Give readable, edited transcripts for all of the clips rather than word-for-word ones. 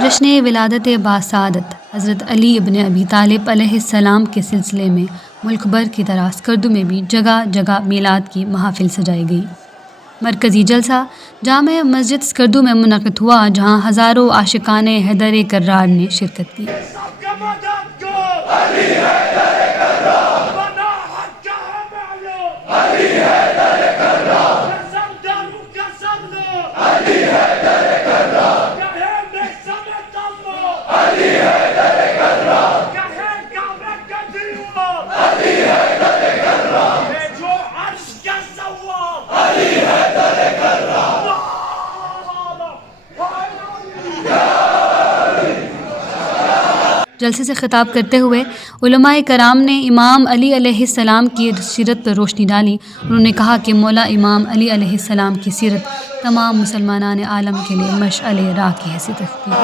जश्न विलादत बासादत हज़रत अली इब्न अबी तालिब अलैहिस्सलाम के सिलसिले में मुल्क भर की तरह स्कर्दू में भी जगह जगह मीलाद की महफिल सजाई गई। मरकज़ी जलसा जामे मस्जिद स्कर्दू में मुनक़िद हुआ, जहाँ हज़ारों आशिकाने हैदर कर्रार ने शिरकत की। जलसे से ख़िताब करते हुए उलमाए कराम ने इमाम अली अलैहिस्सलाम की सीरत पर रोशनी डाली। उन्होंने कहा कि मौला इमाम अली अलैहिस्सलाम की सीरत तमाम मुसलमानान आलम के लिए मशअल राह की हैसियत रखती है।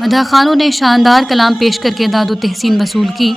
मदह खानों ने शानदार कलाम पेश करके दादो तहसीन वसूल की।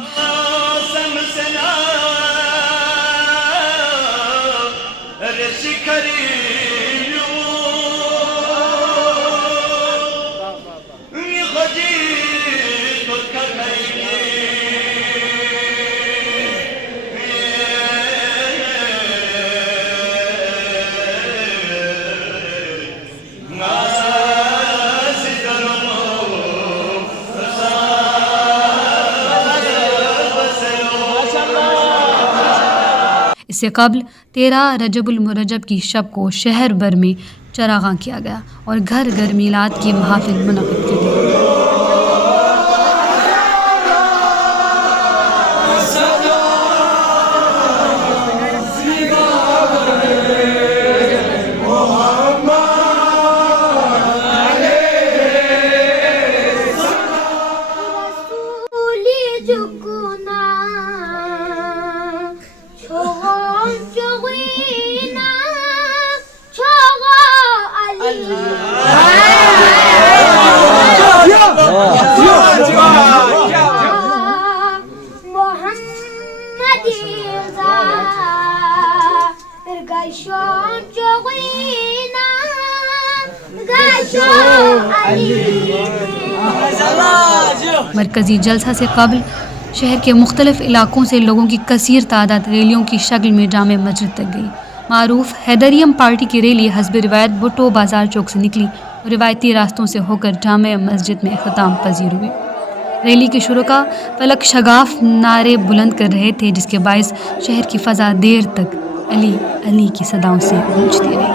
इससे कबल 13 रजबुल मुरज्जब की शब को शहर भर में चरागां किया गया और घर घर मीलाद की महफिल मुनक़िद की गई। मरकज़ी जलसा से कबल शहर के मुख्तलिफ़ इलाक़ों से लोगों की कसीर तादाद रैलियों की शक्ल में जामे मस्जिद तक गई। मारूफ हैदरियम पार्टी की रैली हस्ब रिवायत भुट्टो बाज़ार चौक से निकली और रिवायती रास्तों से होकर जामे मस्जिद में अख्ताम पजीर हुई। रैली के शुरुका फलक शगाफ नारे बुलंद कर रहे थे, जिसके बायस शहर की फ़ज़ा देर तक अली अली की सदाओं से गूंजती रही।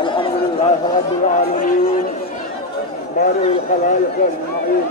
الحمد لله رب العالمين بارئ الخلائق اجمعين.